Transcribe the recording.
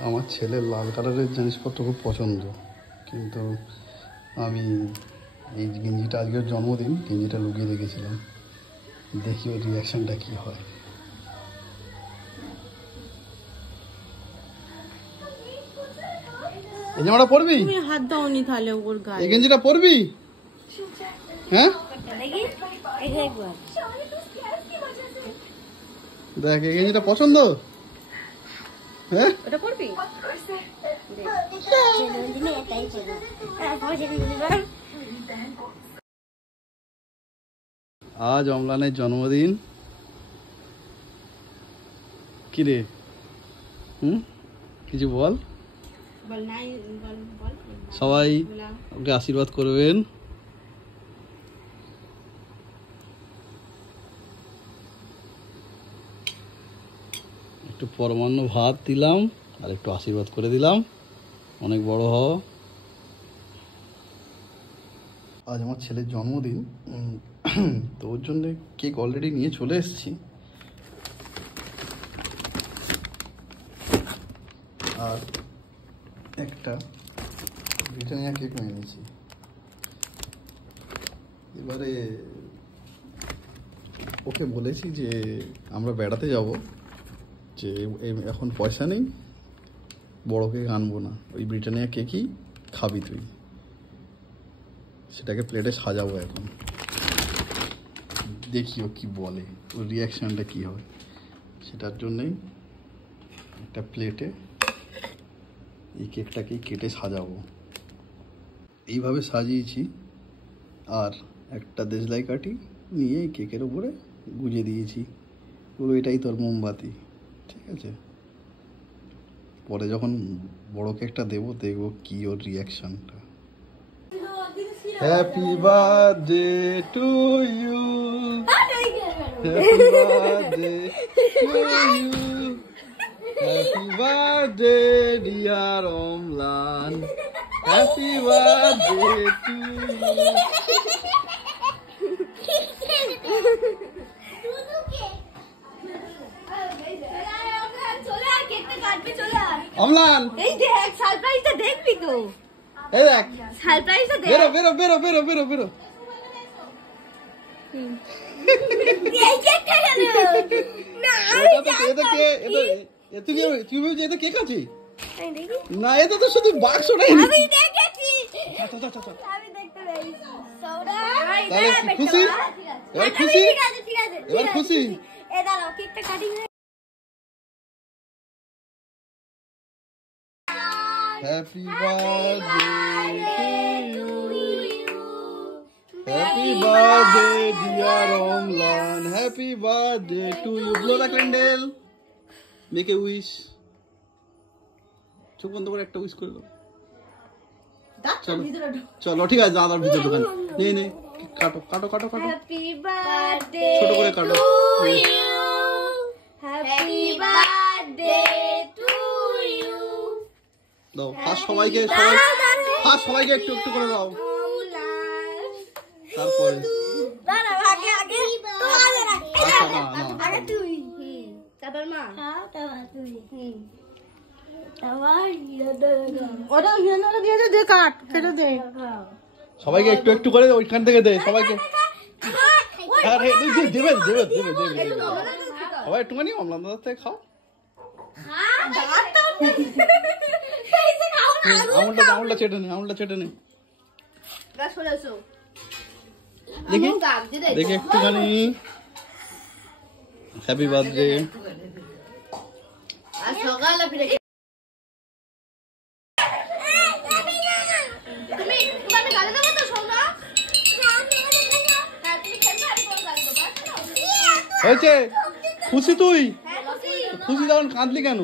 আমার ছেলের লাল কালারের জিনিসপত্র খুব পছন্দ, কিন্তু আমি এই গেঞ্জিটা আজকের জন্মদিন, গেঞ্জিটা লুকিয়ে রেখেছিলাম। দেখি ওর রিয়াকশানটা কী হয়। এই জামাটা পরবি? হাত দাওনি তাহলে ওর গায়ে। এই গেঞ্জিটা পরবি? হ্যাঁ দেখ, এই গেঞ্জিটা পছন্দ? হ্যাঁ এটা পরবি? আজ অম্লানের জন্মদিন। কি রে, কিছু বল। সবাই ওকে আশীর্বাদ করবেন। একটু পরমান্ন ভাত দিলাম আর একটু আশীর্বাদ করে দিলাম, অনেক বড় হও। আজ আমার ছেলের জন্মদিন, তো ওর জন্য কেক অলরেডি নিয়ে চলে এসেছি। আর একটা ব্রিটানিয়া কেক নিয়ে নিয়েছি। এবারে ওকে বলেছি যে আমরা বেড়াতে যাব, যে এখন পয়সা নেই, বড় কেক আনবো না, ওই ব্রিটানিয়া কেকই খাবি তুই। সেটাকে প্লেটে সাজাবো এখন, দেখি ও কী বলে, ওর রিয়াকশানটা কী হয়। সেটার জন্যেই একটা প্লেটে এই কেকটাকেই কেটে সাজাবো। এইভাবে সাজিয়েছি, আর একটা দেশলাই কাঠি নিয়ে এই কেকের উপরে গুঁজে দিয়েছি। পুরো এটাই তোর মোমবাতি, ঠিক আছে? পরে যখন বড় কেকটা দেবো, দেখবো কি ওর রিয়াকশানটা। Happy birthday to you, happy birthday to you, happy birthday dear Amlan, happy birthday to you. Amlan এই দেখ, সারপ্রাইজটা দেখবি তো? এই দেখ, সারপ্রাইজটা দেখ। বেরো বেরো বেরো বেরো বেরো বেরো। এই কেকটা কেন? না তুই ভেবেছিস এটা কেক আছে? আমি দেখি। না, এটা তো শুধু বাক্সটাই। আমি দেখেছি, আমি দেখতে পেয়েছি। সৌরা তাহলে খুশি? এবার খুশি? ঠিক আছে ঠিক আছে এবার খুশি? এ দাঁড়াও, কেকটা cutting. Happy birthday to you, happy birthday dear Amlan, happy birthday to you. Blow the candle, make a wish. চোখ বন্ধ করে একটা উইশ করে দাও। চলো চলো, ঠিক আছে, দাদার ভিতরে ঢোকান। নেই নেই, কাটো কাটো কাটো কাটো, হ্যাপি বার্থডে ছোট করে কাটো। To you, happy birthday to you. দাও ফার্স্ট সবাইকে, সবাইকে একটু একটু করে দাও। তারপরে দাঁড়া, আগে আগে তো আগে রাখ। আচ্ছা, না না, আগে তুই, তারপর মা, তারপর তুই, ওটা হিয়ানোটা দিয়ে দে, কাট কেটে দে। সবাইকে একটু একটু করে ওইখান থেকে দে সবাইকে। আরে দেবে দেবে দেবে দেবে দেবে, সবাই একটুখানি অম্লান দাদার থেকে খাও। আঙুলটা চেটে নে, আঙুলটা চেটে নে। দেখি দেখি একটুখানি। Happy birthday. হয়েছে? খুশি তুই? খুশি, তখন কাঁদলি কেন?